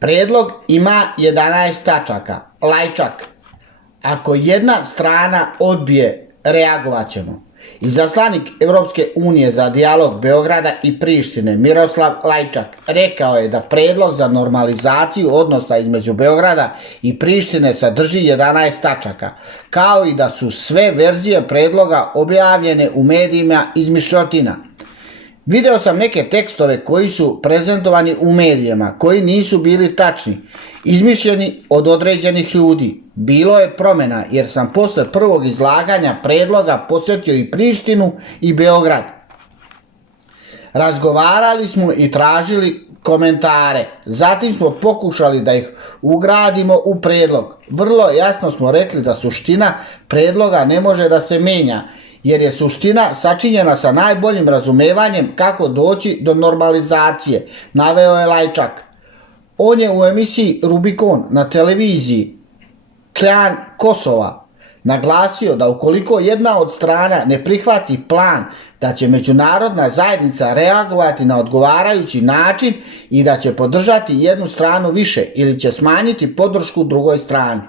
Predlog ima 11 tačaka. Lajčak. Ako jedna strana odbije, reagovat ćemo. Izaslanik Europske unije za dijalog Beograda i Prištine Miroslav Lajčak rekao je da predlog za normalizaciju odnosa između Beograda i Prištine sadrži 11 tačaka, kao i da su sve verzije predloga objavljene u medijima izmišljotina. Video sam neke tekstove koji su prezentovani u medijima, koji nisu bili tačni, izmišljeni od određenih ljudi. Bilo je promjena jer sam posle prvog izlaganja predloga posjetio i Prištinu i Beograd. Razgovarali smo i tražili komentare, zatim smo pokušali da ih ugradimo u predlog. Vrlo jasno smo rekli da suština predloga ne može da se menja, jer je suština sačinjena sa najboljim razumevanjem kako doći do normalizacije, naveo je Lajčak. On je u emisiji Rubikon na televiziji Klan Kosova naglasio da ukoliko jedna od strana ne prihvati plan, da će međunarodna zajednica reagovati na odgovarajući način i da će podržati jednu stranu više ili će smanjiti podršku drugoj strani.